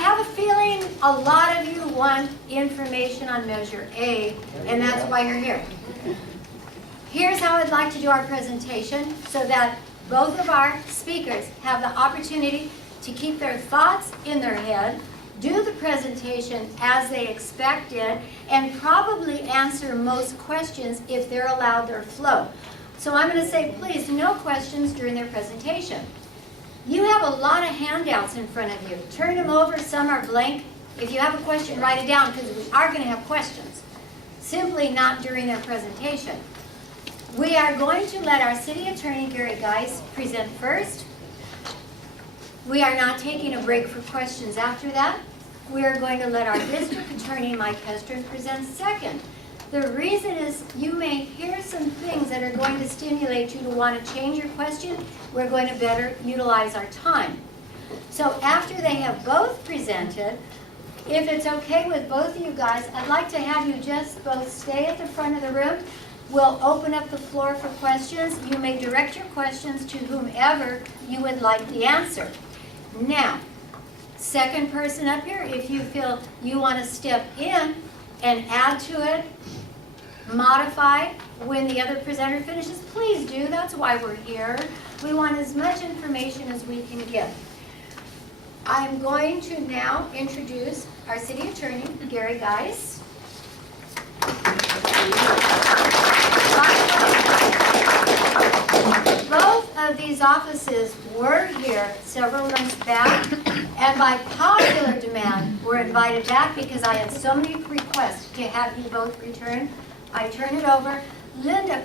have a feeling a lot of you want information on Measure A, and that's why you're here. Here's how I'd like to do our presentation so that both of our speakers have the opportunity to keep their thoughts in their head, do the presentation as they expected, and probably answer most questions if they're allowed their flow. So I'm going to say, please, no questions during their presentation. You have a lot of handouts in front of you. Turn them over, some are blank. If you have a question, write it down, because we are going to have questions. Simply not during their presentation. We are going to let our City Attorney, Gary Geuss, present first. We are not taking a break for questions after that. We are going to let our District Attorney, Mike Hestrin, present second. The reason is you may hear some things that are going to stimulate you to want to change your question. We're going to better utilize our time. So after they have both presented, if it's okay with both of you guys, I'd like to have you just both stay at the front of the room. We'll open up the floor for questions. You may direct your questions to whomever you would like the answer. Now, second person up here, if you feel you want to step in and add to it, modify when the other presenter finishes, please do. That's why we're here. We want as much information as we can get. I'm going to now introduce our City Attorney, Gary Geuss. Both of these offices were here several months back, and by popular demand were invited back because I had so many requests to have you both return. I turn it over. Linda,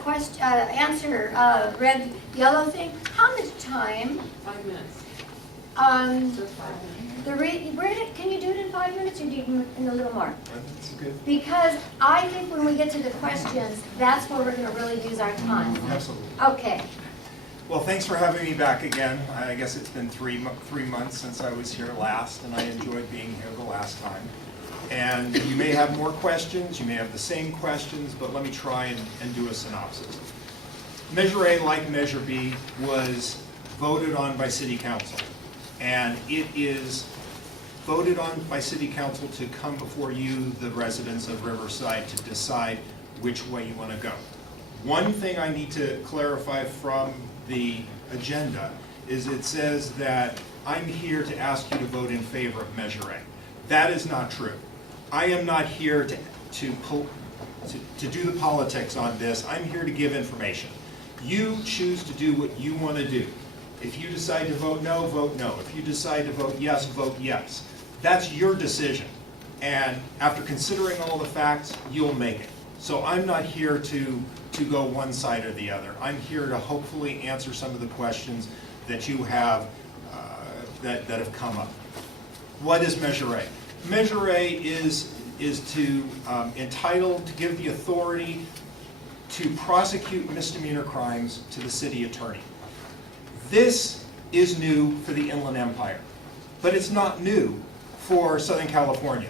answer red, yellow thing. How much time? 5 minutes. Can you do it in 5 minutes, or do you do it in a little more? That's good. Because I think when we get to the questions, that's where we're going to really use our time. Absolutely. Okay. Well, thanks for having me back again. I guess it's been three months since I was here last, and I enjoyed being here the last time. And you may have more questions, you may have the same questions, but let me try and do a synopsis. Measure A, like Measure B, was voted on by City Council. And it is voted on by City Council to come before you, the residents of Riverside, to decide which way you want to go. One thing I need to clarify from the agenda is it says that I'm here to ask you to vote in favor of Measure A. That is not true. I am not here to do the politics on this. I'm here to give information. You choose to do what you want to do. If you decide to vote no, vote no. If you decide to vote yes, vote yes. That's your decision. And after considering all the facts, you'll make it. So I'm not here to go one side or the other. I'm here to hopefully answer some of the questions that you have that have come up. What is Measure A? Measure A is entitled to give the authority to prosecute misdemeanor crimes to the city attorney. This is new for the Inland Empire, but it's not new for Southern California.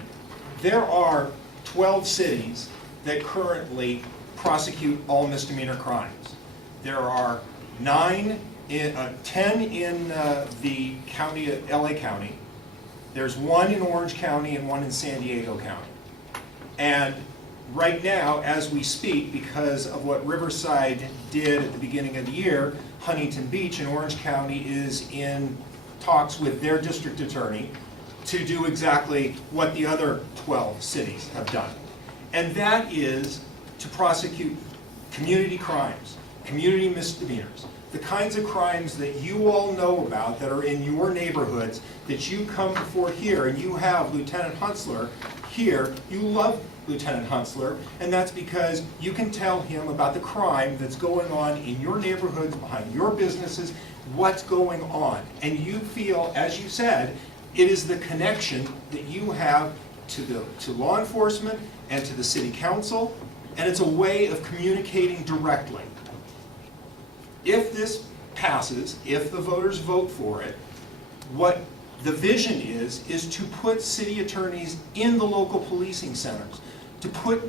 There are 12 cities that currently prosecute all misdemeanor crimes. There are 10 in the county of LA County. There's 1 in Orange County and 1 in San Diego County. And right now, as we speak, because of what Riverside did at the beginning of the year, Huntington Beach in Orange County is in talks with their district attorney to do exactly what the other 12 cities have done. And that is to prosecute community crimes, community misdemeanors, the kinds of crimes that you all know about that are in your neighborhoods, that you come before here, and you have Lieutenant Huntsler here. You love Lieutenant Huntsler, and that's because you can tell him about the crime that's going on in your neighborhoods, behind your businesses, what's going on. And you feel, as you said, it is the connection that you have to law enforcement and to the city council, and it's a way of communicating directly. If this passes, if the voters vote for it, what the vision is to put city attorneys in the local policing centers, to put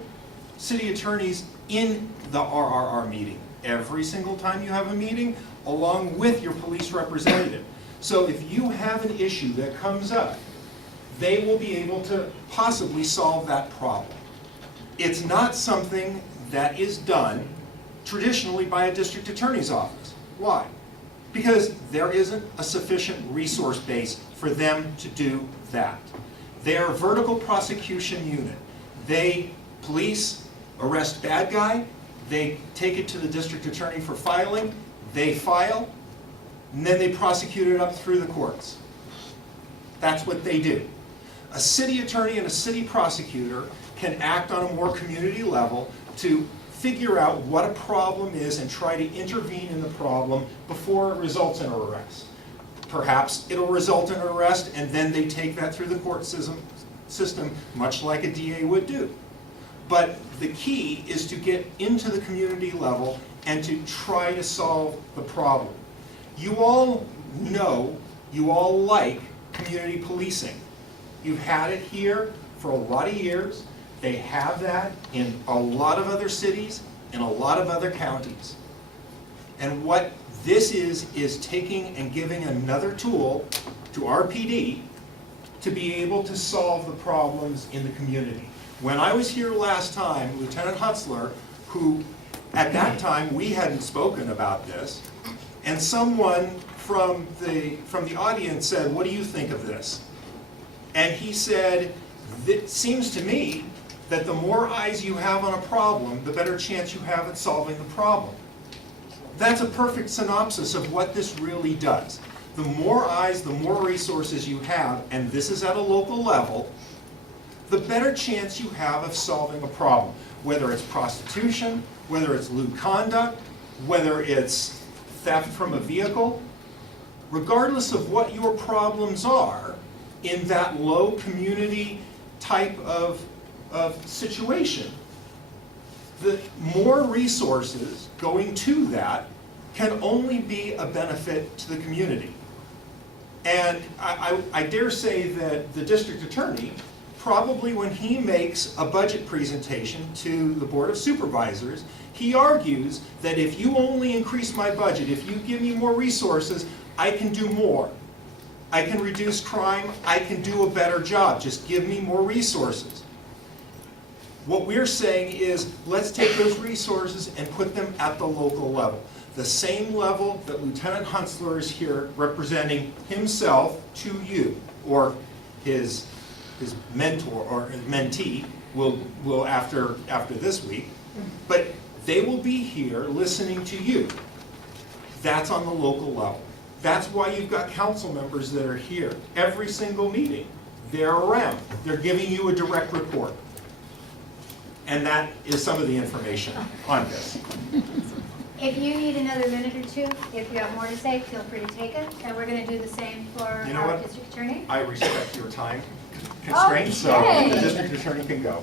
city attorneys in the RRR meeting every single time you have a meeting, along with your police representative. So if you have an issue that comes up, they will be able to possibly solve that problem. It's not something that is done traditionally by a district attorney's office. Why? Because there isn't a sufficient resource base for them to do that. They are a vertical prosecution unit. They police, arrest bad guy, they take it to the district attorney for filing, they file, and then they prosecute it up through the courts. That's what they do. A city attorney and a city prosecutor can act on a more community level to figure out what a problem is and try to intervene in the problem before it results in an arrest. Perhaps it'll result in an arrest and then they take that through the court system, much like a DA would do. But the key is to get into the community level and to try to solve the problem. You all know, you all like community policing. You've had it here for a lot of years. They have that in a lot of other cities, in a lot of other counties. And what this is taking and giving another tool to RPD to be able to solve the problems in the community. When I was here last time, Lieutenant Hutzler, who at that time we hadn't spoken about this, and someone from the audience said, "What do you think of this?" And he said, "It seems to me that the more eyes you have on a problem, the better chance you have at solving the problem." That's a perfect synopsis of what this really does. The more eyes, the more resources you have, and this is at a local level, the better chance you have of solving a problem. Whether it's prostitution, whether it's lewd conduct, whether it's theft from a vehicle, regardless of what your problems are in that low community type of situation, the more resources going to that can only be a benefit to the community. And I dare say that the district attorney, probably when he makes a budget presentation to the Board of Supervisors, he argues that if you only increase my budget, if you give me more resources, I can do more. I can reduce crime, I can do a better job, just give me more resources. What we're saying is, let's take those resources and put them at the local level. The same level that Lieutenant Hutzler is here representing himself to you, or his mentor or mentee will after this week, but they will be here listening to you. That's on the local level. That's why you've got council members that are here. Every single meeting, they're around. They're giving you a direct report. And that is some of the information on this. If you need another minute or two, if you have more to say, feel free to take it. And we're going to do the same for our district attorney. I respect your time constraints, so the district attorney can go.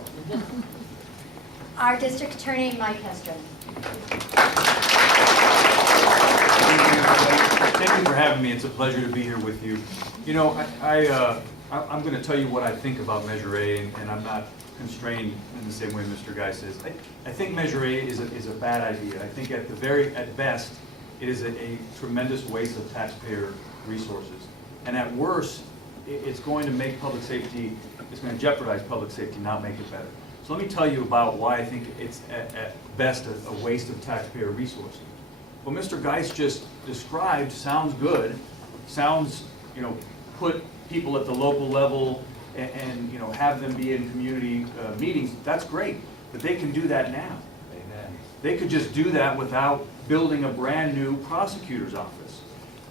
Our district attorney, Mike Hestrin. Thank you for having me. It's a pleasure to be here with you. You know, I'm going to tell you what I think about Measure A, and I'm not constrained in the same way Mr. Geuss is. I think Measure A is a bad idea. I think at best, it is a tremendous waste of taxpayer resources. And at worst, it's going to make public safety, it's going to jeopardize public safety, not make it better. So let me tell you about why I think it's at best a waste of taxpayer resources. What Mr. Geuss just described sounds good, sounds, put people at the local level and have them be in community meetings. That's great, but they can do that now. Amen. They could just do that without building a brand new prosecutor's office.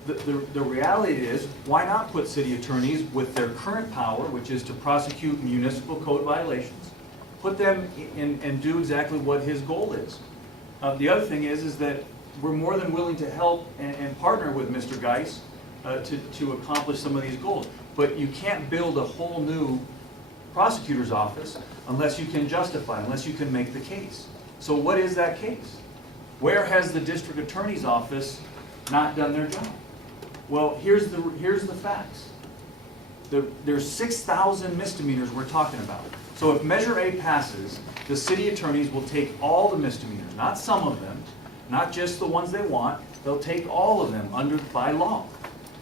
The reality is, why not put city attorneys with their current power, which is to prosecute municipal code violations, put them in and do exactly what his goal is. The other thing is that we're more than willing to help and partner with Mr. Geuss to accomplish some of these goals. But you can't build a whole new prosecutor's office unless you can justify, unless you can make the case. So what is that case? Where has the district attorney's office not done their job? Well, here's the facts. There's 6,000 misdemeanors we're talking about. So if Measure A passes, the city attorneys will take all the misdemeanors, not some of them, not just the ones they want. They'll take all of them by law.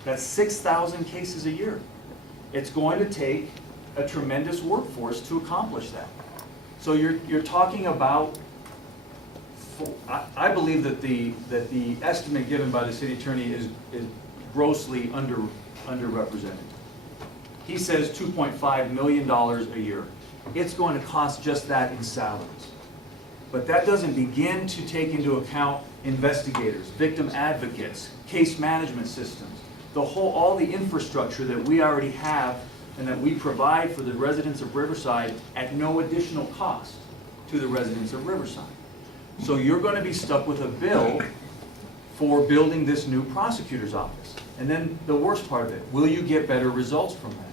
That's 6,000 cases a year. It's going to take a tremendous workforce to accomplish that. So you're talking about, I believe that the estimate given by the city attorney is grossly underrepresented. He says $2.5 million a year. It's going to cost just that in salaries. But that doesn't begin to take into account investigators, victim advocates, case management systems, all the infrastructure that we already have and that we provide for the residents of Riverside at no additional cost to the residents of Riverside. So you're going to be stuck with a bill for building this new prosecutor's office. And then the worst part of it, will you get better results from that?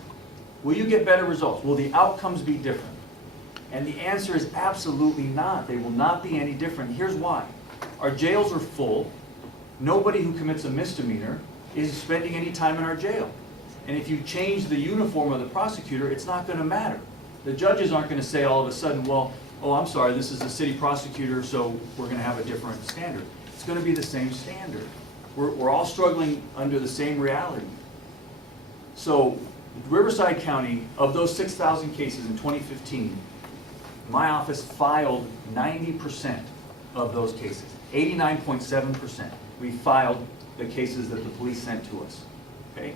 Will you get better results? Will the outcomes be different? And the answer is absolutely not. They will not be any different. Here's why. Our jails are full. Nobody who commits a misdemeanor is spending any time in our jail. And if you change the uniform of the prosecutor, it's not going to matter. The judges aren't going to say all of a sudden, well, oh, I'm sorry, this is the city prosecutor, so we're going to have a different standard. It's going to be the same standard. We're all struggling under the same reality. So Riverside County, of those 6,000 cases in 2015, my office filed 90% of those cases, 89.7%. We filed the cases that the police sent to us, okay?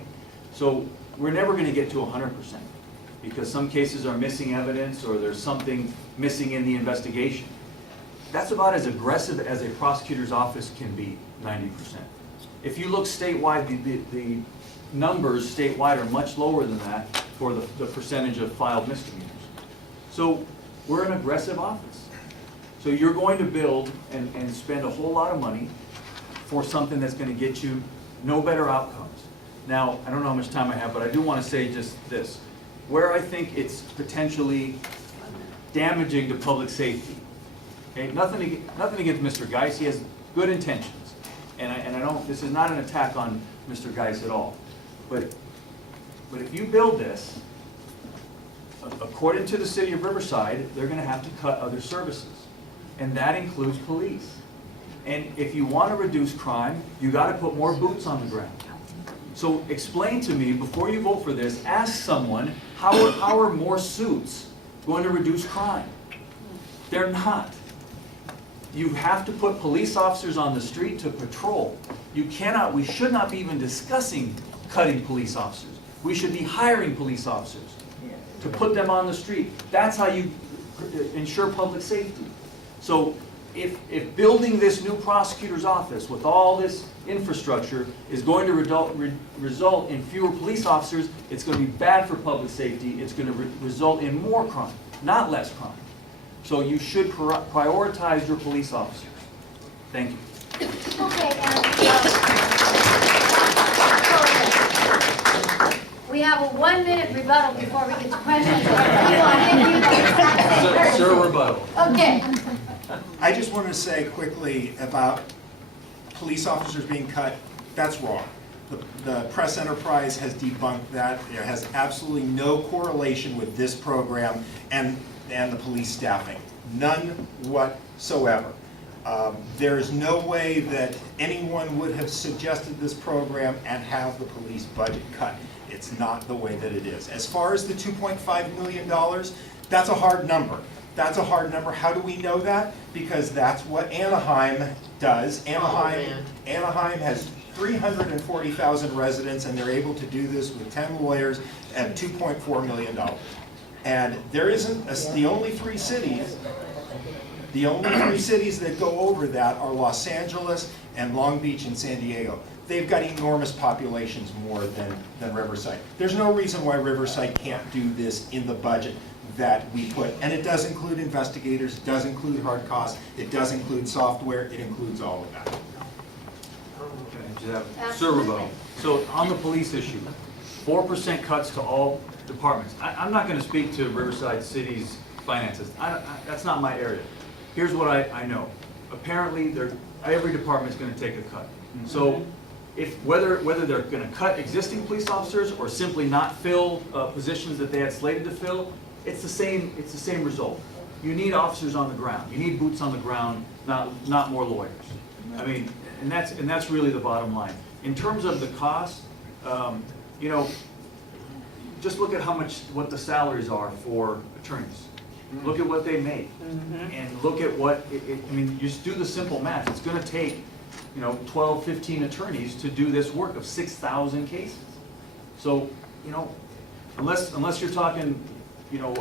So we're never going to get to 100% because some cases are missing evidence or there's something missing in the investigation. That's about as aggressive as a prosecutor's office can be, 90%. If you look statewide, the numbers statewide are much lower than that for the percentage of filed misdemeanors. So we're an aggressive office. So you're going to build and spend a whole lot of money for something that's going to get you no better outcomes. Now, I don't know how much time I have, but I do want to say just this. Where I think it's potentially damaging to public safety. Okay? Nothing against Mr. Geuss. He has good intentions. And I don't, this is not an attack on Mr. Geuss at all. But if you build this, according to the City of Riverside, they're going to have to cut other services. And that includes police. And if you want to reduce crime, you got to put more boots on the ground. So explain to me, before you vote for this, ask someone, how are more suits going to reduce crime? They're not. You have to put police officers on the street to patrol. You cannot, we should not be even discussing cutting police officers. We should be hiring police officers to put them on the street. That's how you ensure public safety. So if building this new prosecutor's office with all this infrastructure is going to result in fewer police officers, it's going to be bad for public safety. It's going to result in more crime, not less crime. So you should prioritize your police officers. Thank you. Okay, and we have a 1-minute rebuttal before we get to questions. Sir, rebuttal. Okay. I just wanted to say quickly about police officers being cut. That's wrong. The press enterprise has debunked that. There has absolutely no correlation with this program and the police staffing. None whatsoever. There is no way that anyone would have suggested this program and have the police budget cut. It's not the way that it is. As far as the $2.5 million, that's a hard number. That's a hard number. How do we know that? Because that's what Anaheim does. Anaheim has 340,000 residents, and they're able to do this with 10 lawyers at $2.4 million. And there isn't, the only three cities that go over that are Los Angeles and Long Beach and San Diego. They've got enormous populations more than Riverside. There's no reason why Riverside can't do this in the budget that we put. And it does include investigators, it does include hard costs, it does include software, it includes all of that. Sir, rebuttal. So on the police issue, 4% cuts to all departments. I'm not going to speak to Riverside City's finances. That's not my area. Here's what I know. Apparently, every department's going to take a cut. So whether they're going to cut existing police officers or simply not fill positions that they had slated to fill, it's the same result. You need officers on the ground. You need boots on the ground, not more lawyers. I mean, and that's really the bottom line. In terms of the cost, you know, just look at what the salaries are for attorneys. Look at what they make, and look at what, I mean, you just do the simple math. It's gonna take, 12, 15 attorneys to do this work of 6,000 cases. So, unless you're talking,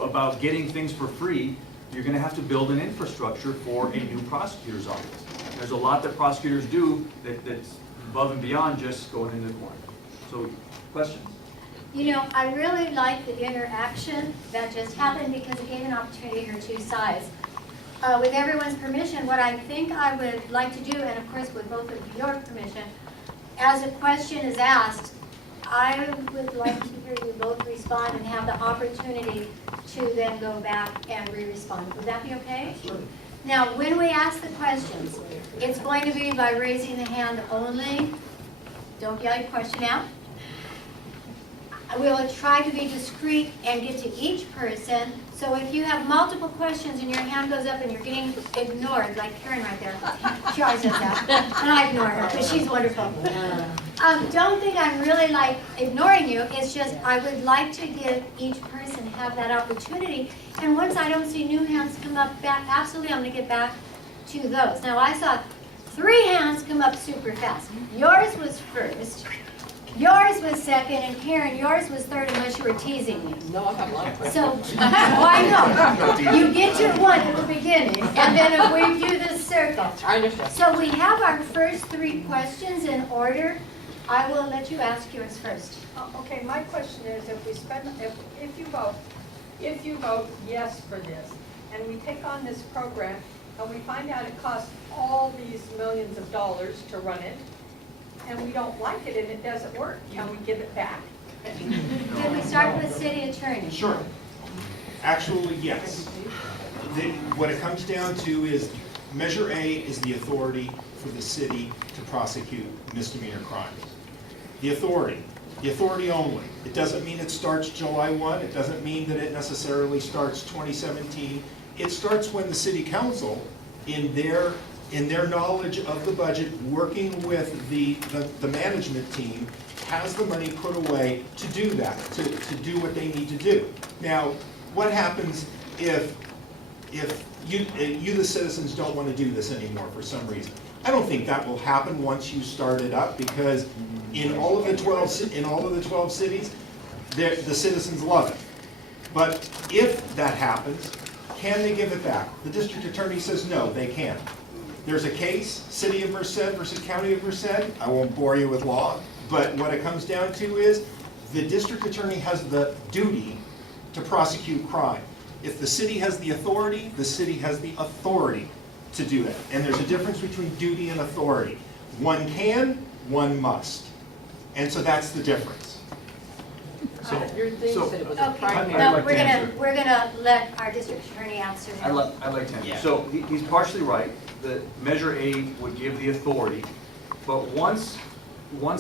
about getting things for free, you're gonna have to build an infrastructure for a new prosecutor's office. There's a lot that prosecutors do that's above and beyond just going into court. So, questions? I really like the interaction that just happened because it gave an opportunity to hear two sides. With everyone's permission, what I think I would like to do, and of course with both of your permission, as a question is asked, I would like to hear you both respond and have the opportunity to then go back and re-respond. Would that be okay? Sure. Now, when we ask the questions, it's going to be by raising the hand only. Don't yell your question out. We will try to be discreet and get to each person. So if you have multiple questions and your hand goes up and you're getting ignored, like Karen right there, she always does that, and I ignore her, but she's wonderful. Don't think I'm really like ignoring you. It's just I would like to give each person have that opportunity. And once I don't see new hands come up, absolutely I'm going to get back to those. Now I saw 3 hands come up super fast. Yours was first. Yours was second, and Karen, yours was third unless you were teasing me. No, I have a lot of questions. So, I know. You get your one at the beginning, and then if we do this circle. I understand. So we have our first 3 questions in order. I will let you ask yours first. Okay, my question is, if you vote yes for this, and we take on this program, and we find out it costs all these millions of dollars to run it, and we don't like it and it doesn't work, can we give it back? Can we start with city attorney? Sure. Actually, yes. What it comes down to is Measure A is the authority for the city to prosecute misdemeanor crimes. The authority only. It doesn't mean it starts July 1. It doesn't mean that it necessarily starts 2017. It starts when the city council, in their knowledge of the budget, working with the management team, has the money put away to do that, to do what they need to do. Now, what happens if you the citizens don't want to do this anymore for some reason? I don't think that will happen once you start it up, because in all of the 12 cities, the citizens love it. But if that happens, can they give it back? The district attorney says no, they can't. There's a case, City of Riverside versus County of Riverside. I won't bore you with law, but what it comes down to is the district attorney has the duty to prosecute crime. If the city has the authority, the city has the authority to do it. And there's a difference between duty and authority. One can, one must. And so that's the difference. Your thing said it was a Okay, primary. no, like to answer. we're gonna let our district attorney answer I'd now. like to answer. So he's partially right. The Measure A would give the authority, but once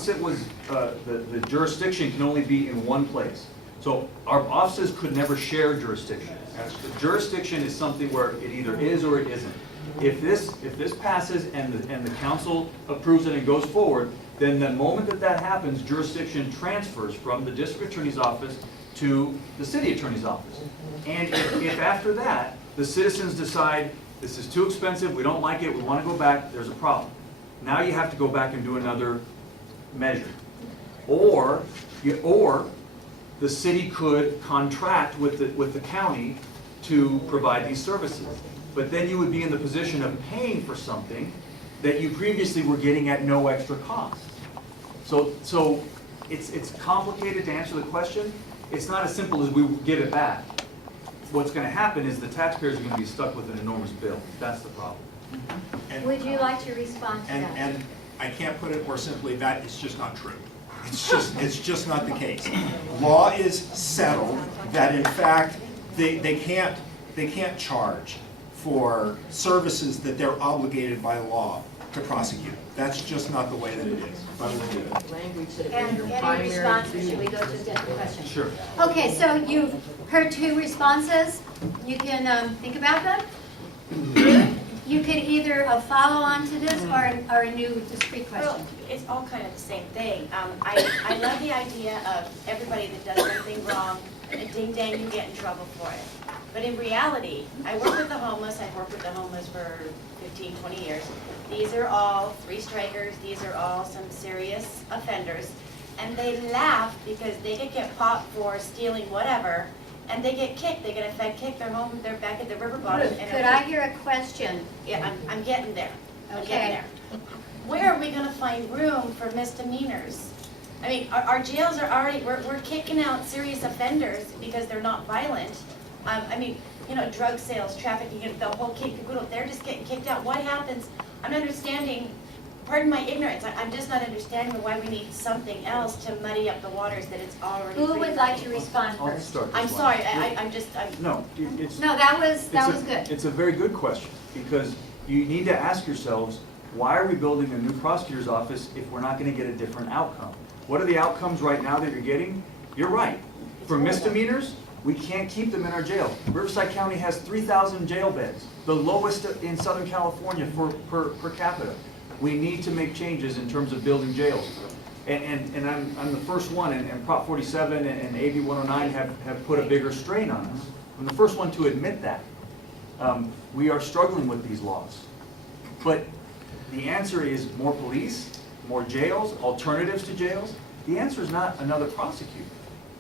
it was, the jurisdiction can only be in one place. So our offices could never share jurisdiction. The jurisdiction is something where it either is or it isn't. If this passes and the council approves it and goes forward, then the moment that happens, jurisdiction transfers from the district attorney's office to the city attorney's office. And if after that, the citizens decide, this is too expensive, we don't like it, we want to go back, there's a problem. Now you have to go back and do another measure. Or the city could contract with the county to provide these services. But then you would be in the position of paying for something that you previously were getting at no extra cost. So it's complicated to answer the question. It's not as simple as we give it back. What's going to happen is the taxpayers are going to be stuck with an enormous bill. That's the problem. Would you like to respond to that? And I can't put it more simply, that is just not true. It's just not the case. Law is settled that in fact they can't charge for services that they're obligated by law to prosecute. That's just not the way that it is. Language said it was And your any primary. responses, should we go to a different question? Sure. Okay, so you've heard 2 responses. You can think about them. You could either follow on to this or a new discrete Well, question. it's all kind of the same thing. I love the idea of everybody that does something wrong, and ding dang, you get in trouble for it. But in reality, I work with the homeless, I've worked with the homeless for 15, 20 years. These are all three strikers, these are all some serious offenders, and they laugh because they could get popped for stealing whatever, and they get kicked, they get a Fed kick, they're home, they're back at the river bottom. Could I hear a question? Yeah, I'm getting there. I'm Okay. getting there. Where are we gonna find room for misdemeanors? I mean, our jails are already, we're kicking out serious offenders because they're not violent. I mean, you know, drug sales, trafficking, the whole kit caboodle, they're just getting kicked out. What happens? I'm understanding, pardon my ignorance, I'm just not understanding why we need something else to muddy up the waters that it's already. Who pretty would like to muddy. respond I'll first? start this I'm one. sorry, I'm No, it's. No, that was It's a- good. It's a very good question, because you need to ask yourselves, why are we building a new prosecutor's office if we're not gonna get a different outcome? What are the outcomes right now that you're getting? You're right. For misdemeanors, we can't keep them in our jail. Riverside County has 3,000 jail beds, the lowest in Southern California per capita. We need to make changes in terms of building jails. And I'm the first one, and Prop 47 and AB 109 have put a bigger strain on us. I'm the first one to admit that. We are struggling with these laws. But the answer is more police, more jails, alternatives to jails. The answer is not another prosecutor.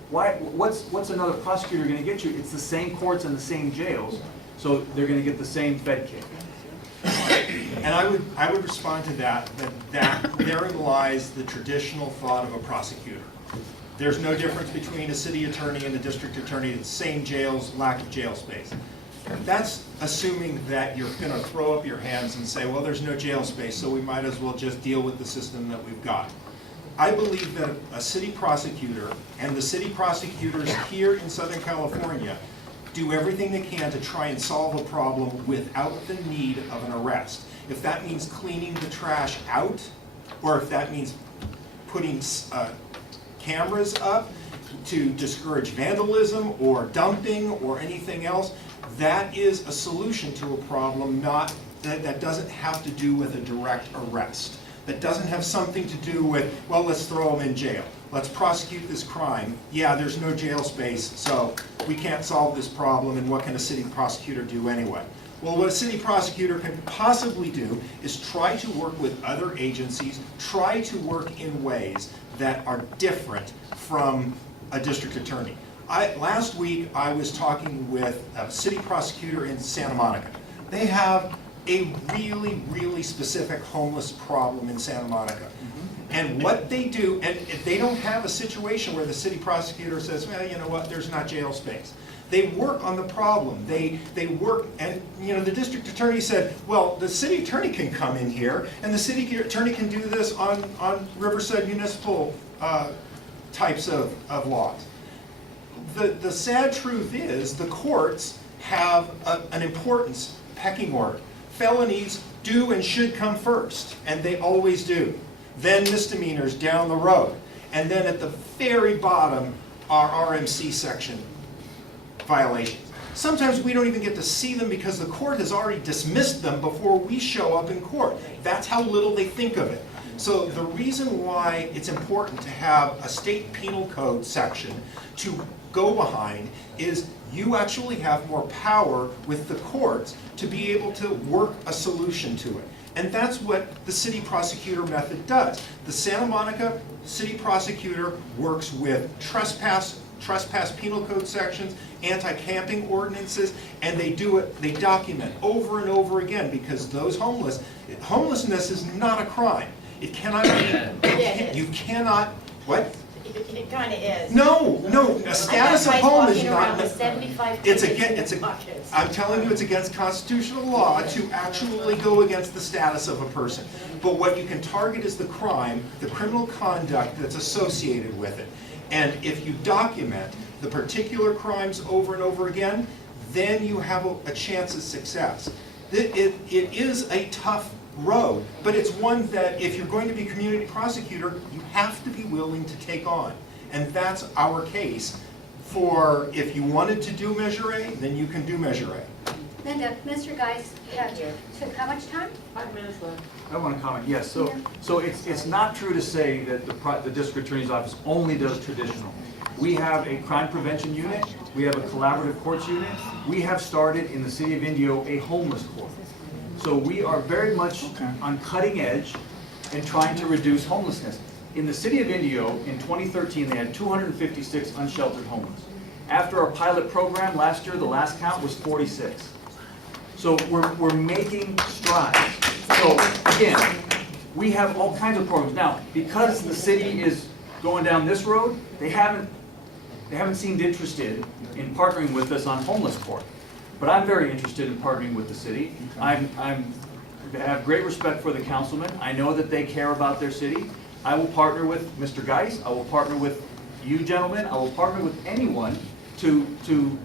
What's another prosecutor gonna get you? It's the same courts and the same jails, so they're gonna get the same Fed kick. And I would respond to that therein lies the traditional thought of a prosecutor. There's no difference between a city attorney and a district attorney, it's same jails, lack of jail space. That's assuming that you're gonna throw up your hands and say, well, there's no jail space, so we might as well just deal with the system that we've got. I believe that a city prosecutor and the city prosecutors here in Southern California do everything they can to try and solve a problem without the need of an arrest. If that means cleaning the trash out, or if that means putting cameras up to discourage vandalism or dumping or anything else, that is a solution to a problem that doesn't have to do with a direct arrest. That doesn't have something to do with, well, let's throw them in jail. Let's prosecute this crime. Yeah, there's no jail space, so we can't solve this problem, and what can a city prosecutor do anyway? Well, what a city prosecutor can possibly do is try to work with other agencies, try to work in ways that are different from a district attorney. Last week, I was talking with a city prosecutor in Santa Monica. They have a really, really specific homeless problem in Santa Monica. And what they do, and they don't have a situation where the city prosecutor says, well, you know what, there's not jail space. They work on the problem. They work, and you know, the district attorney said, well, the city attorney can come in here, and the city attorney can do this on Riverside municipal types of laws. The sad truth is the courts have an importance pecking order. Felonies do and should come first, and they always do. Then misdemeanors down the road. And then at the very bottom are RMC section violations. Sometimes we don't even get to see them because the court has already dismissed them before we show up in court. That's how little they think of it. So the reason why it's important to have a state penal code section to go behind is you actually have more power with the courts to be able to work a solution to it. And that's what the city prosecutor method does. The Santa Monica city prosecutor works with trespass penal code sections, anti-camping ordinances, and they do it, they document over and over again, because those homelessness is not a crime. It cannot be, you cannot, what? It kind of is. No, a status of home is not. With 75 I'm telling you, it's against constitutional law to actually go against the status of a person. But what you can target is the crime, the criminal conduct that's associated with it. And if you document the particular crimes over and over again, then you have a chance of success. It is a tough road, but it's one that if you're going to be community prosecutor, you have to be willing to take on. And that's our case for if you wanted to do Measure A, then you can do Measure A. Linda, Mr. Geuss, took how much time? 5 minutes left. I want to comment, yes. So it's not true to say that the district attorney's office only does traditional. We have a crime prevention unit, we have a collaborative courts unit, we have started in the city of Indio a homeless court. So we are very much on cutting edge in trying to reduce homelessness. In the city of Indio, in 2013, they had 256 unsheltered homeless. After our pilot program last year, the last count was 46. So we're making strides. So again, we have all kinds of programs. Now, because the city is going down this road, they haven't seemed interested in partnering with us on homeless court. But I'm very interested in partnering with the city. I have great respect for the councilmen. I know that they care about their city. I will partner with Mr. Geuss. I will partner with you gentlemen. I will partner with anyone to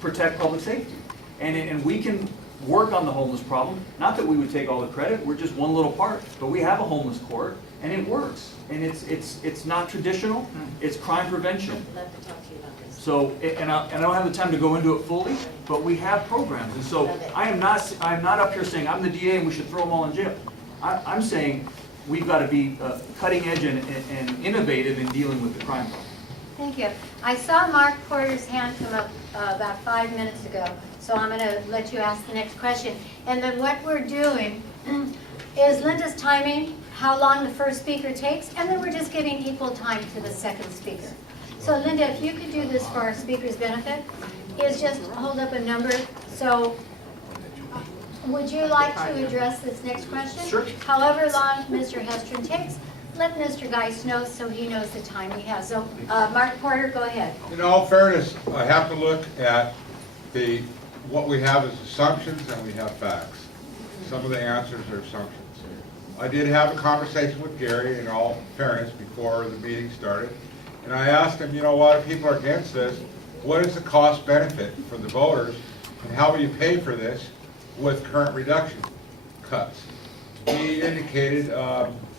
protect public safety. And we can work on the homeless problem. Not that we would take all the credit, we're just one little part, but we have a homeless court and it works. And it's not traditional, it's crime prevention. Love to talk to you about this. So, and I don't have the time to go into it fully, but we have programs. And so I am not up here saying I'm the DA and we should throw them all in jail. I'm saying we've got to be cutting edge and innovative in dealing with the crime problem. Thank you. I saw Mark Porter's hand come up about 5 minutes ago, so I'm going to let you ask the next question. And then what we're doing is Linda's timing how long the first speaker takes, and then we're just giving equal time to the second speaker. So Linda, if you could do this for our speaker's benefit, is just hold up a number. So would you like to address this next question? Sure. However long Mr. Hestrin takes, let Mr. Geuss know so he knows the time he has. So Mark Porter, go ahead. In all fairness, I have to look at what we have as assumptions and we have facts. Some of the answers are assumptions. I did have a conversation with Gary, in all fairness, before the meeting started, and I asked him, you know what, if people are against this, what is the cost benefit for the voters, and how will you pay for this with current reduction cuts? He indicated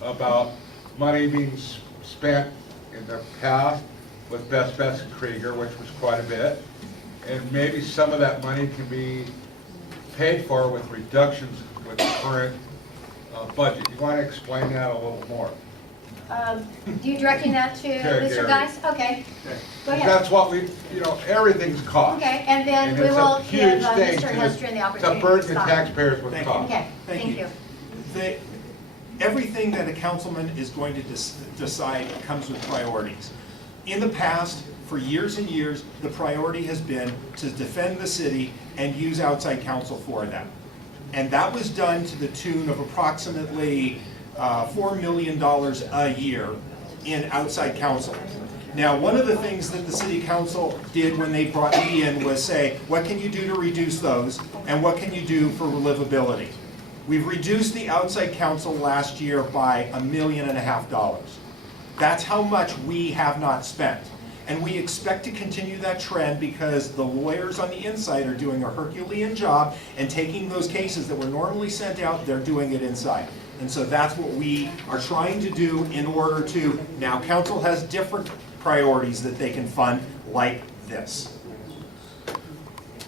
about money being spent in the past with Best Best and Krieger, which was quite a bit, and maybe some of that money can be paid for with reductions with the current budget. You want to explain that a little more? Do you directing that to Mr. Gary. Geuss? Okay. Go ahead. That's what we, everything's cost. Okay, and then And we it's will a huge give thing Mr. to Hestrin the opportunity to burden to the respond. taxpayers with Thank cost. Okay, Thank thank you. you. Everything that a councilman is going to decide comes with priorities. In the past, for years and years, the priority has been to defend the city and use outside counsel for that. And that was done to the tune of approximately $4 million a year in outside counsel. Now, one of the things that the city council did when they brought me in was say, what can you do to reduce those, and what can you do for livability? We've reduced the outside counsel last year by $1.5 million. That's how much we have not spent. And we expect to continue that trend because the lawyers on the inside are doing a Herculean job and taking those cases that were normally sent out, they're doing it inside. And so that's what we are trying to do in order to, now council has different priorities that they can fund like this.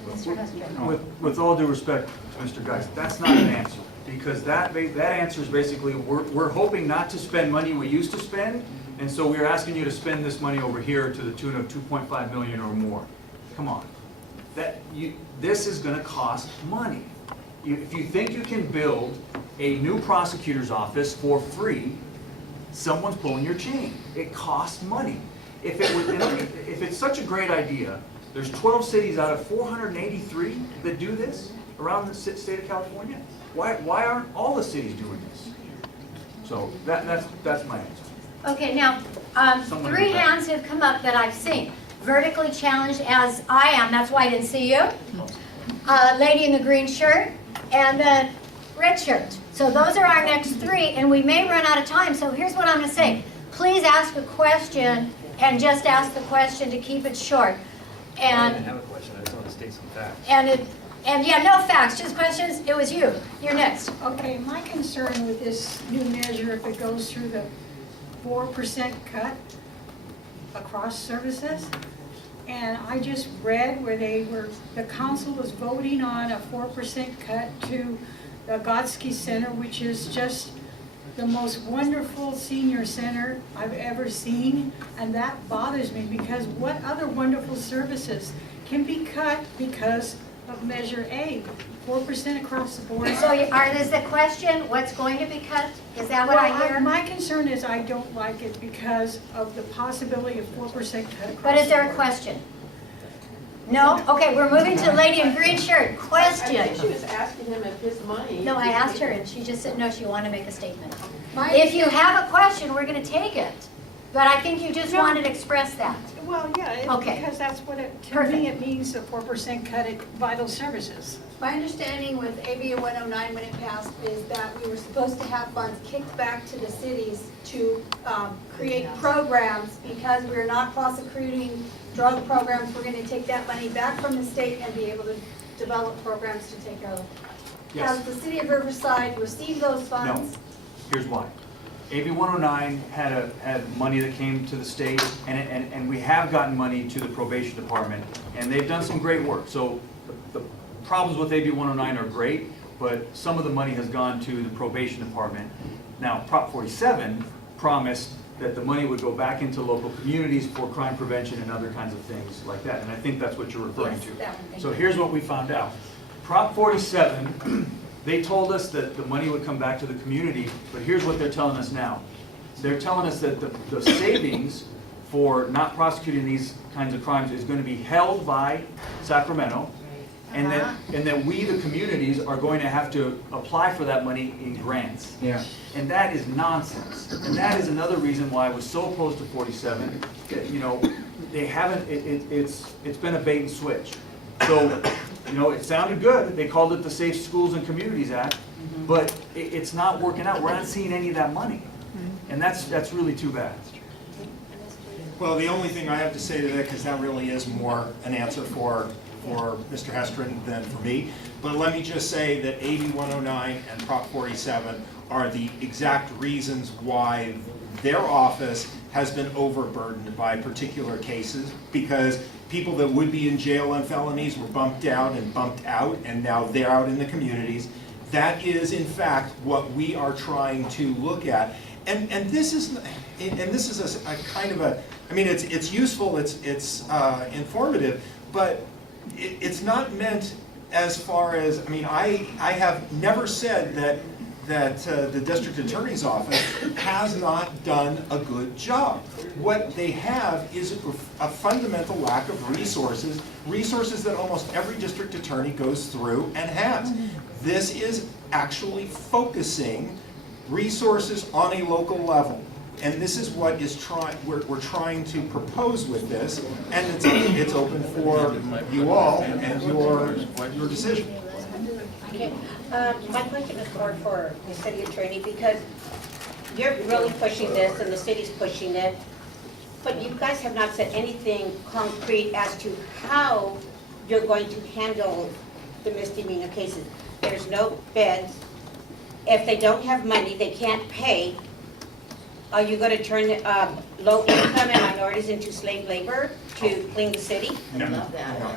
Mr. Hestrin. With all due respect, Mr. Geuss, that's not an answer. Because that answer is basically, we're hoping not to spend money we used to spend, and so we're asking you to spend this money over here to the tune of 2.5 million or more. Come on. This is gonna cost money. If you think you can build a new prosecutor's office for free, someone's pulling your chain. It costs money. If it's such a great idea, there's 12 cities out of 483 that do this around the state of California. Why aren't all the cities doing this? So that's my answer. Okay, now, three hands have come up that I've seen. Vertically challenged as I am, that's why I didn't see you. Lady in the green shirt, and the red shirt. So those are our next three, and we may run out of time, so here's what I'm gonna say. Please ask a question, and just ask the question to keep it short. I didn't have a question, I just want to state some facts. And yeah, no facts, just questions. It was you. You're next. Okay, my concern with this new measure, if it goes through the 4% cut across services, and I I just read where the council was voting on a 4% cut to the Geuss Center, which is just the most wonderful senior center I've ever seen. And that bothers me because what other wonderful services can be cut because of Measure A? 4% across the board. So is the question, what's going to be cut? Is that what I hear? My concern is I don't like it because of the possibility of 4% cut across. But is there a question? No? Okay, we're moving to the lady in green shirt. I think she Question. was asking him if his money. No, I asked her and she just said, no, she wanted to make a statement. My- If you have a question, we're gonna take it. But I think you just No. wanted to express that. Well, yeah, Okay. because that's what to Perfect. me, it means a 4% cut at vital services. My understanding with AB 109 when it passed is that we were supposed to have funds kicked back to the cities to create programs because we're not prosecuting drug programs. We're going to take that money back from the state and be able to develop programs to take care of them. Yes. Has the City of Riverside received those funds? Here's why. AB 109 had money that came to the state, and we have gotten money to the probation department, and they've done some great work. So the problems with AB 109 are great, but some of the money has gone to the probation department. Now, Prop 47 promised that the money would go back into local communities for crime prevention and other kinds of things like that, and I think that's what you're referring Yes, to. that one, thank So you. here's what we found out. Prop 47, they told us that the money would come back to the community, but here's what they're telling us now. They're telling us that the savings for not prosecuting these kinds of crimes is going to be held by Sacramento, and that we, the communities, are going to have to apply for that money in grants. Yeah. And that is nonsense. And that is another reason why I was so opposed to 47. You know, they haven't, it's been a bait and switch. So, you know, it sounded good. They called it the Safe Schools and Communities Act, but it's not working out. We're not seeing any of that money. And that's really too bad. Well, the only thing I have to say to that, because that really is more an answer for Mr. Hestrin than for me, but let me just say that AB 109 and Prop 47 are the exact reasons why their office has been overburdened by particular cases, because people that would be in jail on felonies were bumped down and bumped out, and now they're out in the communities. That is, in fact, what we are trying to look at. And this is a kind of a, I mean, it's useful, it's informative, but it's not meant as far as, I mean, I have never said that the district attorney's office has not done a good job. What they have is a fundamental lack of resources that almost every district attorney goes through and has. This is actually focusing resources on a local level. And this is what we're trying to propose with this, and it's open for you all and your decision. Okay, my question is more for the city attorney, because you're really pushing this and the city's pushing it, but you guys have not said anything concrete as to how you're going to handle the misdemeanor cases. There's no beds. If they don't have money, they can't pay. Are you going to turn low income and minorities into slave labor to clean the city? No,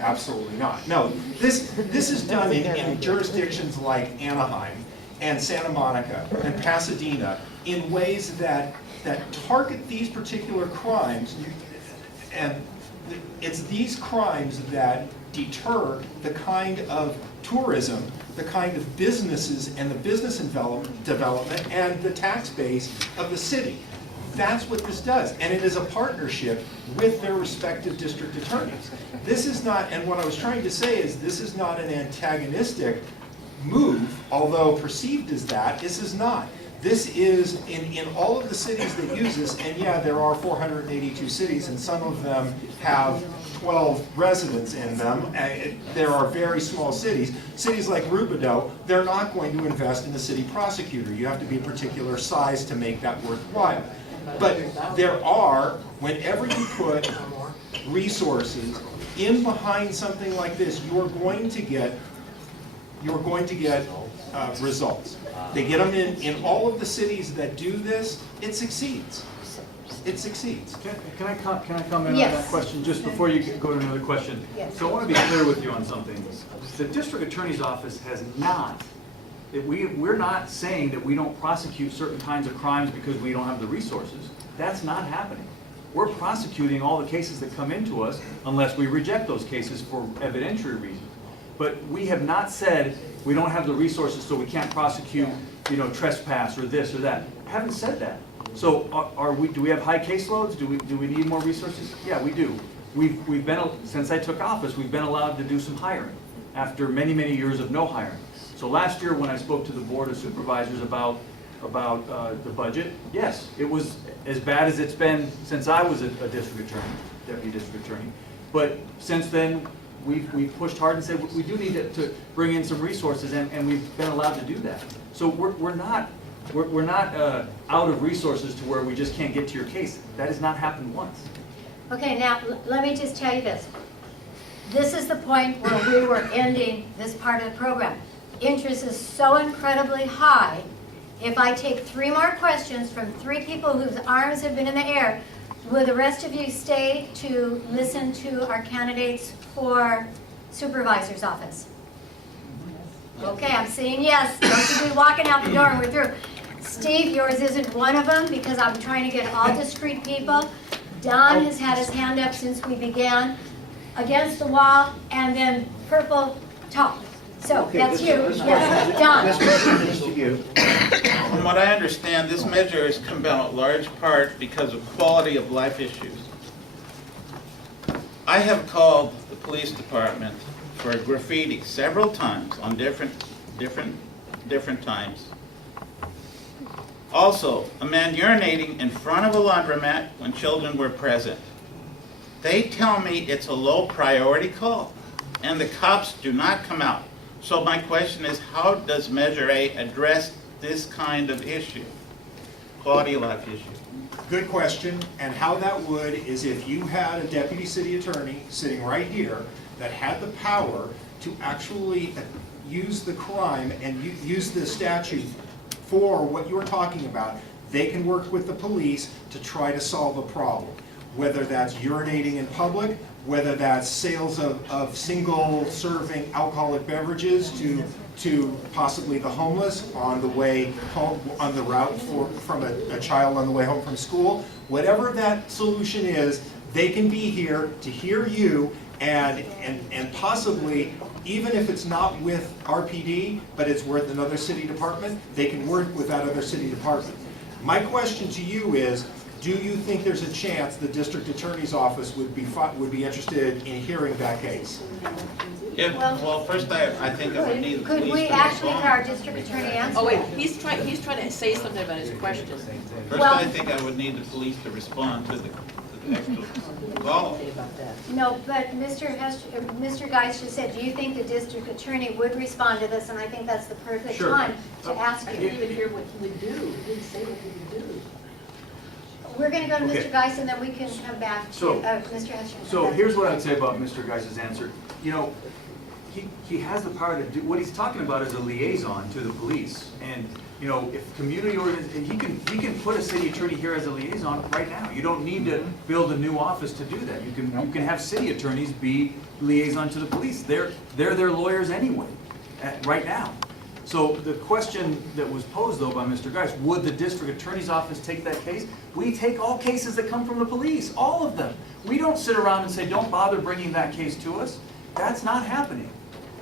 absolutely not. No, this is done in jurisdictions like Anaheim and Santa Monica and Pasadena in ways that target these particular crimes, and it's these crimes that deter the kind of tourism, the kind of businesses and the business development and the tax base of the city. That's what this does, and it is a partnership with their respective district attorneys. This is not, and what I was trying to say is, this is not an antagonistic move, although perceived as that. This is not. This is, in all of the cities that use this, and yeah, there are 482 cities, and some of them have 12 residents in them. There are very small cities. Cities like Rubidoux, they're not going to invest in a city prosecutor. You have to be a particular size to make that worthwhile. But there are, whenever you put resources in behind something like this, you're going to get results. They get them in all of the cities that do this, it succeeds. it succeeds. Can I comment on that Yes. question, just before you go to another question? Yes. So I want to be clear with you on something. The district attorney's office has not, we're not saying that we don't prosecute certain kinds of crimes because we don't have the resources. That's not happening. We're prosecuting all the cases that come into us unless we reject those cases for evidentiary reasons. But we have not said we don't have the resources so we can't prosecute, trespass or this or that. Haven't said that. So do we have high caseloads? Do we need more resources? Yeah, we do. We've been, since I took office, we've been allowed to do some hiring after many, many years of no hiring. So last year when I spoke to the Board of Supervisors about the budget, yes, it was as bad as it's been since I was a district attorney, deputy district attorney. But since then, we've pushed hard and said we do need to bring in some resources, and we've been allowed to do that. So we're not out of resources to where we just can't get to your case. That has not happened once. Okay, now, let me just tell you this. This is the point where we were ending this part of the program. Interest is so incredibly high. If I take 3 more questions from 3 people whose arms have been in the air, will the rest of you stay to listen to our candidates for supervisor's office? Okay, I'm saying yes. Don't you be walking out the door and we're through. Steve, yours isn't one of them because I'm trying to get all discreet people. Don has had his hand up since we began. Against the wall, and then purple top. So that's you. Yes, Don. This question is to you. From what I understand, this measure has come about in large part because of quality of life issues. I have called the police department for graffiti several times on different times. Also, a man urinating in front of a laundromat when children were present. They tell me it's a low priority call, and the cops do not come out. So my question is, how does Measure A address this kind of issue, quality of life issue? Good question, and how that would is if you had a deputy city attorney sitting right here that had the power to actually use the crime and use the statute for what you're talking about, they can work with the police to try to solve a problem. Whether that's urinating in public, whether that's sales of single-serving alcoholic beverages to possibly the homeless on the way home, on the route from a child on the way home from school. Whatever that solution is, they can be here to hear you and possibly, even if it's not with RPD, but it's with another city department, they can work with that other city department. My question to you is, do you think there's a chance the district attorney's office would be interested in hearing that case? Well, first I think I would need the police Could we to actually have respond. our district attorney answer? Oh, wait, that? he's trying to say something about his question. First, I think I would need the police to respond to the actual call. No, but Mr. Geuss just said, do you think the district attorney would respond to this? And I think that's the perfect Sure. time to ask I you. didn't even hear what he would do. He didn't say what he would do. We're going to go to Okay. Mr. Geuss, and then we can come back to So- Mr. Hestrin. So here's what I'd say about Mr. Geiss's answer. He has the power to do, what he's talking about is a liaison to the police. And, if community he can put a city attorney here as a liaison right now. You don't need to build a new office to do that. You can have city attorneys be liaison to the police. They're their lawyers anyway, right now. So the question that was posed though by Mr. Geuss, would the district attorney's office take that case? We take all cases that come from the police, all of them. We don't sit around and say, don't bother bringing that case to us. That's not happening.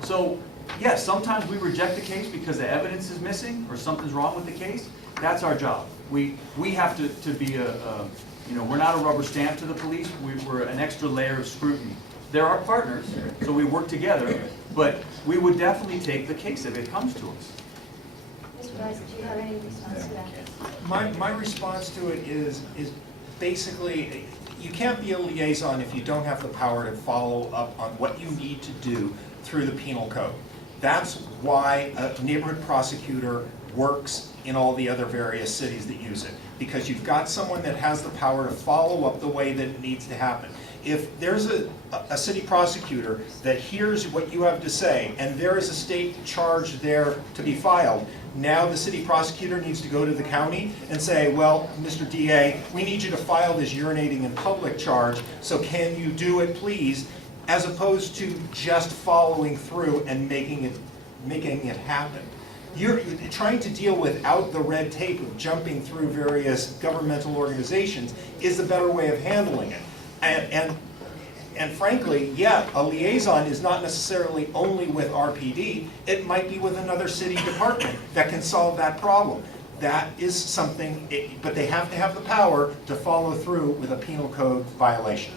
So yes, sometimes we reject a case because the evidence is missing or something's wrong with the case. That's our job. We have to be we're not a rubber stamp to the police. We're an extra layer of scrutiny. They're our partners, so we work together, but we would definitely take the case if it comes to us. Mr. Geuss, do you have any response to that? My response to it is basically, you can't be a liaison if you don't have the power to follow up on what you need to do through the penal code. That's why a neighborhood prosecutor works in all the other various cities that use it, because you've got someone that has the power to follow up the way that it needs to happen. if there's a city prosecutor that hears what you have to say, and there is a state charge there to be filed, now the city prosecutor needs to go to the county and say, well, Mr. DA, we need you to file this urinating in public charge, so can you do it, please? As opposed to just following through and making it happen. You're trying to deal without the red tape of jumping through various governmental organizations is the better way of handling it. And frankly, yeah, a liaison is not necessarily only with RPD. It might be with another city department that can solve that problem. That is something, but they have to have the power to follow through with a penal code violation.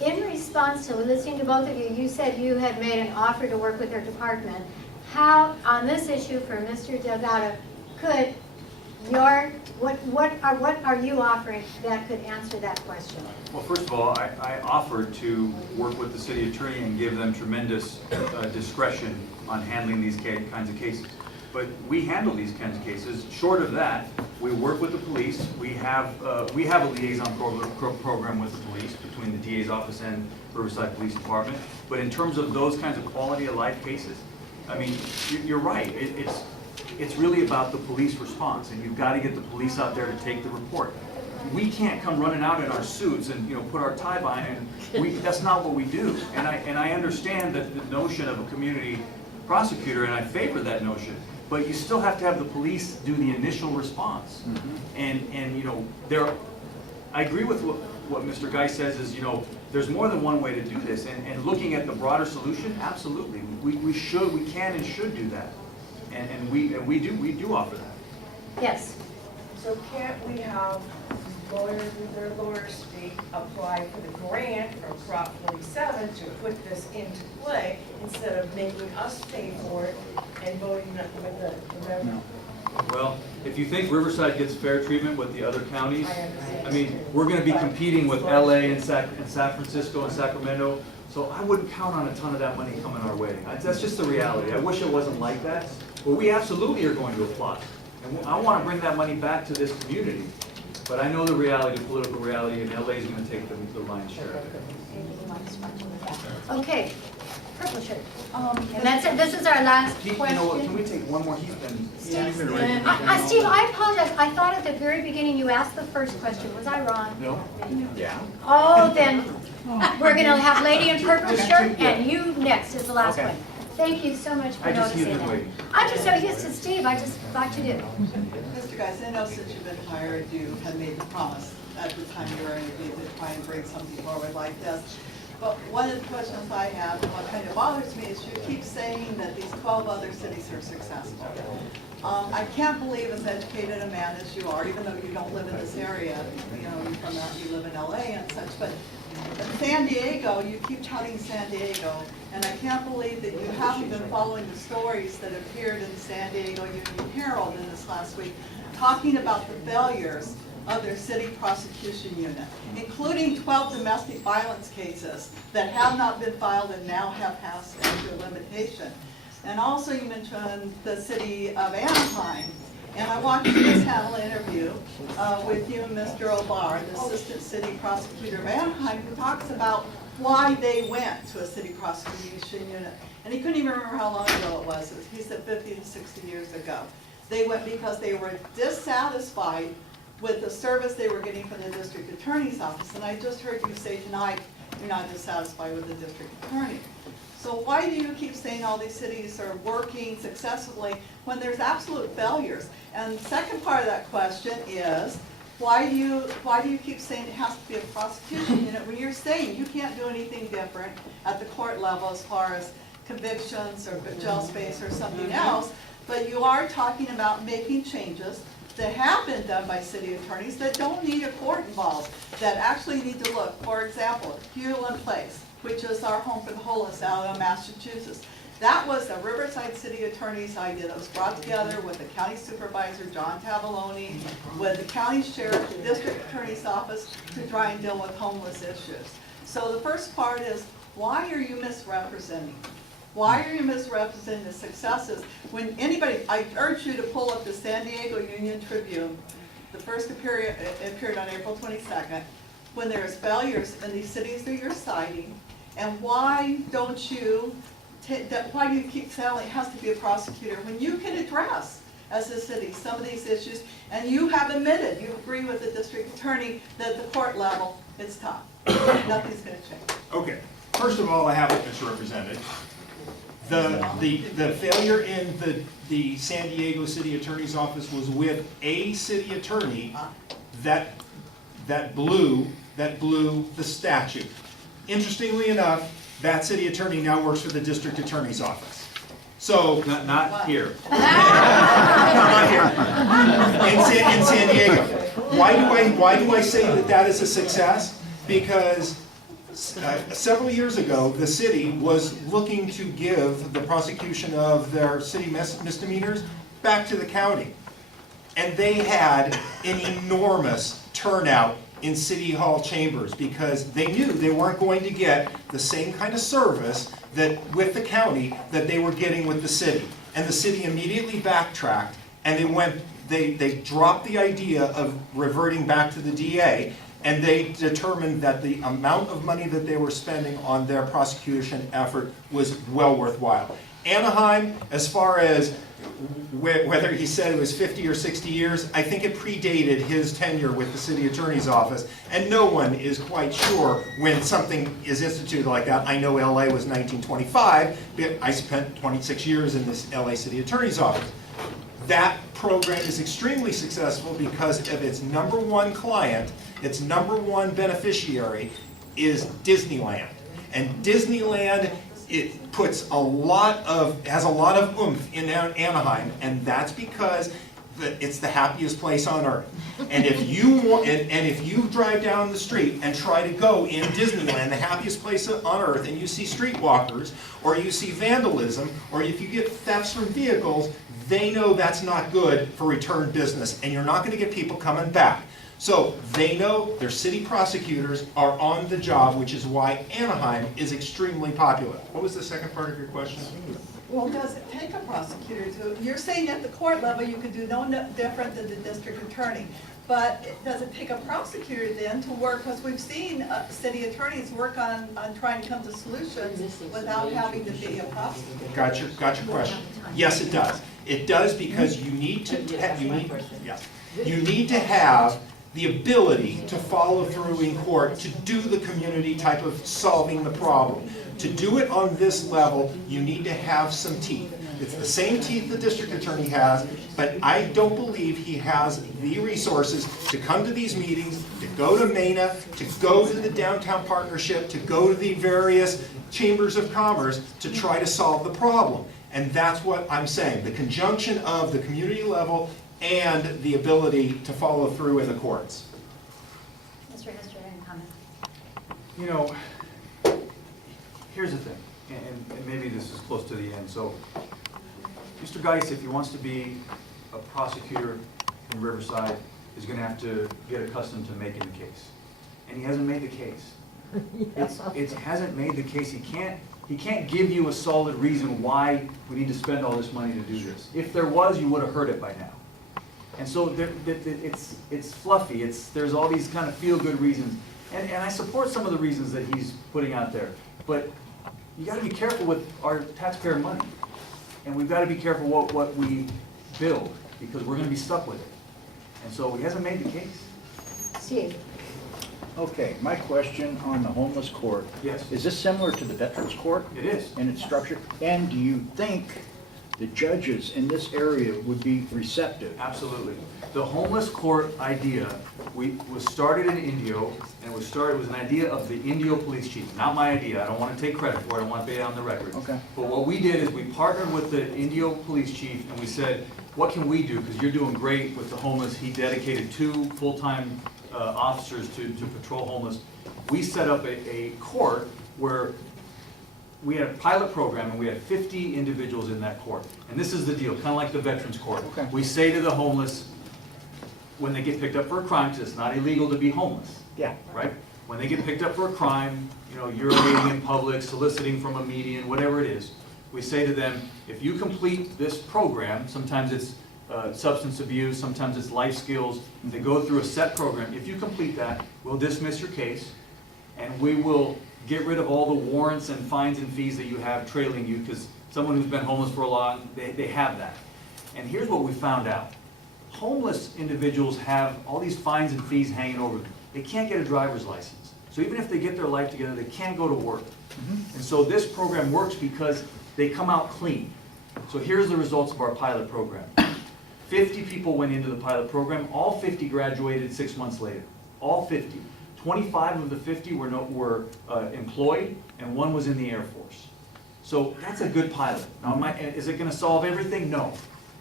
In response to listening to both of you, you said you had made an offer to work with their department. How, on this issue for Mr. Delgado, could what are you offering that could answer that question? Well, first of all, I offered to work with the city attorney and give them tremendous discretion on handling these kinds of cases. But we handle these kinds of cases. Short of that, we work with the police. We have a liaison program with the police between the DA's office and Riverside Police Department. But in terms of those kinds of quality of life cases, I mean, you're right. It's really about the police response, and you've got to get the police out there to take the report. We can't come running out in our suits and put our tie by, and that's not what we do. And I understand that the notion of a community prosecutor, and I favor that notion. But you still have to have the police do the initial response. And I agree with what Mr. Geuss says is, there's more than one way to do this. And looking at the broader solution, absolutely, we can and should do that. And we do offer that. Yes. So can't we have lawyers with their lawyer speak apply for the grant from Prop 47 to put this into play instead of making us pay for it and voting with the revenue? Well, if you think Riverside gets fair treatment with the other counties, I mean, we're going to be competing with LA and San Francisco and Sacramento, so I wouldn't count on a ton of that money coming our way. That's just the reality. I wish it wasn't like that, but we absolutely are going to apply. And I want to bring that money back to this community, but I know the reality, the political reality, and LA is going to take the lion's share of it. Okay. Purple shirt. And that's it. This is our last question. You know what, can we take one more? He's been Steve, I apologize. I thought at the very beginning you asked the first question. Was I wrong? No? Yeah. Oh, then we're going to have lady in purple shirt, and you next is the last one. Thank you so much for noticing that. I'm just so used to Steve. I just thought you did. Mr. Geuss, I know since you've been hired, you have made the promise at the time you were interviewed to try and bring something forward like this. But one of the questions I have, and what kind of bothers me, is you keep saying that these 12 other cities are successful. I can't believe as educated a man as you are, even though you don't live in this area, you live in LA and such, but San Diego, you keep touting San Diego, and I can't believe that you haven't been following the stories that appeared in the San Diego Union Herald in this last week, talking about the failures of their city prosecution unit, including 12 domestic violence cases that have not been filed and now have passed into limitation. And also you mentioned the city of Anaheim, and I watched this panel interview with you and Mr. Obar, the assistant city prosecutor of Anaheim, who talks about why they went to a city prosecution unit. And he couldn't even remember how long ago it was. He said 50 to 60 years ago. They went because they were dissatisfied with the service they were getting from the district attorney's office. And I just heard you say tonight you're not dissatisfied with the district attorney. So why do you keep saying all these cities are working successfully when there's absolute failures? And the second part of that question is, why do you keep saying it has to be a prosecution unit when you're saying you can't do anything different at the court level as far as convictions or jail space or something else, but you are talking about making changes that have been done by city attorneys that don't need a court involved, that actually need to look. For example, Hewlin Place, which is our home for the homeless out of Massachusetts. That was the Riverside City Attorney's idea that was brought together with the county supervisor, John Tavoloni, with the county sheriff, the district attorney's office to try and deal with homeless issues. So the first part is, why are you misrepresenting? Why are you misrepresenting the successes? When anybody, I urge you to pull up the San Diego Union Tribune. The first appeared on April 22nd. when there's failures in these cities that you're citing? And why don't you, why do you keep saying it has to be a prosecutor when you can address, as a city, some of these issues? And you have admitted, you agree with the district attorney that at the court level, it's tough. Nothing's gonna change. Okay, first of all, I have it misrepresented. The failure in the San Diego City Attorney's Office was with a city attorney that blew the statute. Interestingly enough, that city attorney now works for the district attorney's office. So Not here. not here. In San Diego. Why do I say that is a success? Because several years ago, the city was looking to give the prosecution of their city misdemeanors back to the county. And they had an enormous turnout in City Hall chambers because they knew they weren't going to get the same kind of service that with the county that they were getting with the city. And the city immediately backtracked and they dropped the idea of reverting back to the DA, and they determined that the amount of money that they were spending on their prosecution effort was well worthwhile. Anaheim, as far as whether he said it was 50 or 60 years, I think it predated his tenure with the city attorney's office, and no one is quite sure when something is instituted like that. I know LA was 1925, but I spent 26 years in this LA city attorney's office. That program is extremely successful because of its number one client, its number one beneficiary is Disneyland. And Disneyland, it has a lot of oomph in Anaheim, and that's because it's the happiest place on earth. And if you drive down the street and try to go in Disneyland, the happiest place on earth, and you see streetwalkers, or you see vandalism, or if you get thefts from vehicles, they know that's not good for return business, and you're not going to get people coming back. So they know their city prosecutors are on the job, which is why Anaheim is extremely popular. What was the second part of your question? Well, does it take a prosecutor to, you're saying at the court level you could do no different than the district attorney, but does it take a prosecutor then to work, because we've seen city attorneys work on trying to come to solutions without having to be a prosecutor? Got your question. Yes, it does. It does because you need to have the ability to follow through in court to do the community type of solving the problem. To do it on this level, you need to have some teeth. It's the same teeth the district attorney has, but I don't believe he has the resources to come to these meetings, to go to MENA, to go to the downtown partnership, to go to the various chambers of commerce to try to solve the problem. And that's what I'm saying, the conjunction of the community level and the ability to follow through in the courts. Mr. Hestrin, any comment? You know, here's the thing, and maybe this is close to the end. So, Mr. Geuss, if he wants to be a prosecutor in Riverside, is going to have to get accustomed to making the case. And he hasn't made the case. It hasn't made the case. He can't give you a solid reason why we need to spend all this money to do this. If there was, you would have heard it by now. And so it's fluffy. There's all these kind of feel-good reasons. And I support some of the reasons that he's putting out there. But you got to be careful with our taxpayer money. And we've got to be careful what we build, because we're going to be stuck with it. And so he hasn't made the case. Steve. Okay, my question on the homeless court. Yes. Is this similar to the Veterans Court? It is. In its structure? And do you think the judges in this area would be receptive? Absolutely. The homeless court idea was started in Indio, and it was an idea of the Indio police chief. Not my idea. I don't want to take credit for it. I want to be on the record. Okay. But what we did is we partnered with the Indio police chief, and we said, what can we do? Because you're doing great with the homeless. He dedicated 2 full-time officers to patrol homeless. We set up a court where we had a pilot program, and we had 50 individuals in that court. And this is the deal, kind of like the Veterans Court. Okay. We say to the homeless, when they get picked up for a crime, because it's not illegal to be homeless. Yeah. Right? When they get picked up for a crime, urinating in public, soliciting from a median, whatever it is, we say to them, if you complete this program, sometimes it's substance abuse, sometimes it's life skills. They go through a set program. If you complete that, we'll dismiss your case, and we will get rid of all the warrants and fines and fees that you have trailing you, because someone who's been homeless for a long, they have that. And here's what we found out. Homeless individuals have all these fines and fees hanging over them. They can't get a driver's license. So even if they get their life together, they can't go to work. And so this program works because they come out clean. So here's the results of our pilot program. 50 people went into the pilot program. All 50 graduated 6 months later. All 50. 25 of the 50 were employed, and 1 was in the Air Force. So that's a good pilot. Now, is it going to solve everything? No.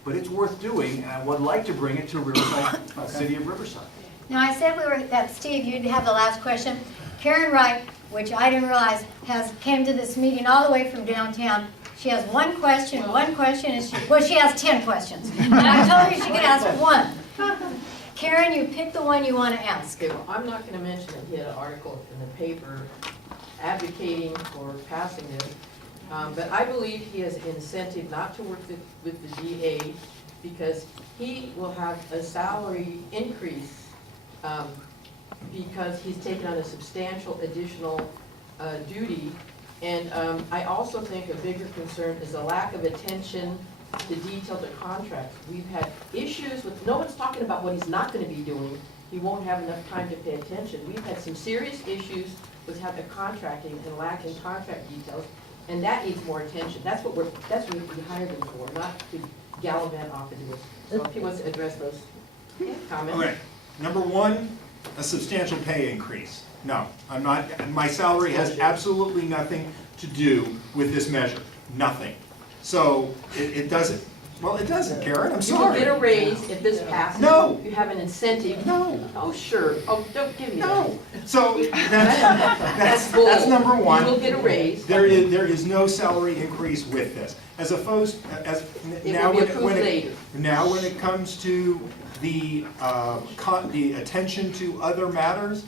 But it's worth doing, and I would like to bring it to Riverside, City of Riverside. Now, I said that Steve, you'd have the last question. Karen Wright, which I didn't realize, came to this meeting all the way from downtown. She has one question, and she has 10 questions. And I told her she could ask one. Karen, you pick the one you want to ask. Okay, well, I'm not gonna mention that he had an article in the paper advocating for passing this, but I believe he has incentive not to work with the DA because he will have a salary increase because he's taken on a substantial additional duty. And I also think a bigger concern is a lack of attention to detail to contracts. We've had issues with, no one's talking about what he's not going to be doing. He won't have enough time to pay attention. We've had some serious issues with having contracting and lacking contract details, and that needs more attention. That's what we hired him for, not to gallivant off and do it. So if he wants to address those comments. Okay, number one, a substantial pay increase. No, I'm not, my salary has absolutely nothing to do with this measure, nothing. So it doesn't, well, it doesn't, Karen, I'm sorry. You will get a raise if this passes. No. You have an incentive. No. Oh, sure. Oh, don't give me that. No. So that's number one. You will get a raise. There is no salary increase with this. As opposed, now when it comes to the attention to other matters,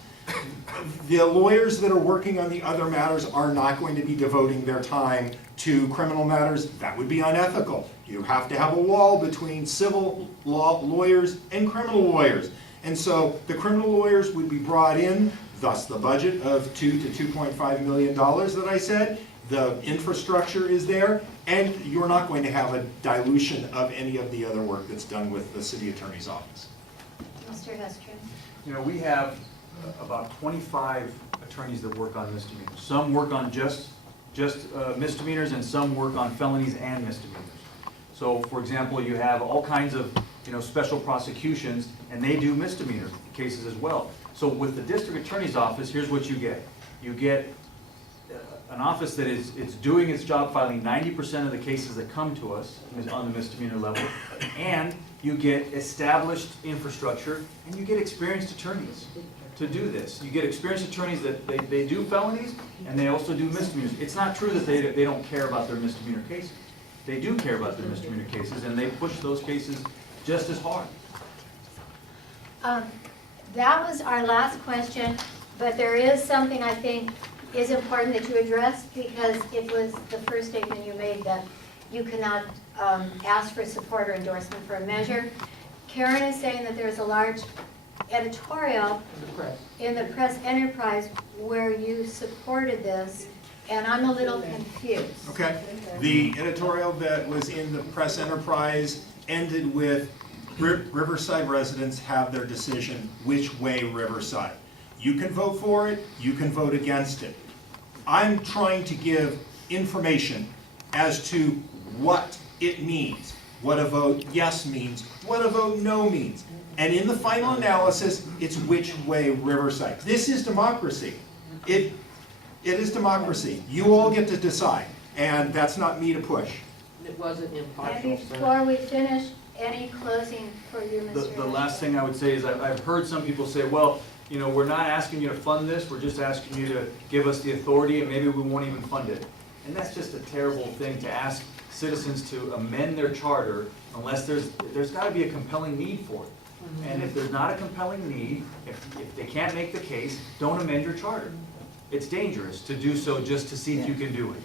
the lawyers that are working on the other matters are not going to be devoting their time to criminal matters. That would be unethical. You have to have a wall between civil law lawyers and criminal lawyers. And so the criminal lawyers would be brought in, thus the budget of $2 to $2.5 million that I said. The infrastructure is there, and you're not going to have a dilution of any of the other work that's done with the city attorney's office. Mr. Hestrin. You know, we have about 25 attorneys that work on misdemeanors. Some work on just misdemeanors, and some work on felonies and misdemeanors. So, for example, you have all kinds of special prosecutions, and they do misdemeanor cases as well. So with the district attorney's office, here's what you get. You get an office that is doing its job filing 90% of the cases that come to us is on the misdemeanor level, and you get established infrastructure, and you get experienced attorneys to do this. You get experienced attorneys that they do felonies, and they also do misdemeanors. It's not true that they don't care about their misdemeanor cases. They do care about their misdemeanor cases, and they push those cases just as hard. That was our last question, but there is something I think is important that you addressed, because it was the first statement you made that you cannot ask for support or endorsement for a measure. Karen is saying that there's a large editorial in the press enterprise where you supported this, and I'm a little confused. Okay. The editorial that was in the press enterprise ended with Riverside residents have their decision which way Riverside. You can vote for it, you can vote against it. I'm trying to give information as to what it means, what a vote yes means, what a vote no means. And in the final analysis, it's which way Riverside. This is democracy. It is democracy. You all get to decide, and that's not me to push. It wasn't impartial. And before we finish, any closing for you, Mr. The last thing I would say is I've heard some people say, well, we're not asking you to fund this, we're just asking you to give us the authority, and maybe we won't even fund it. And that's just a terrible thing to ask citizens to amend their charter unless there's got to be a compelling need for it. And if there's not a compelling need, if they can't make the case, don't amend your charter. It's dangerous to do so just to see if you can do it.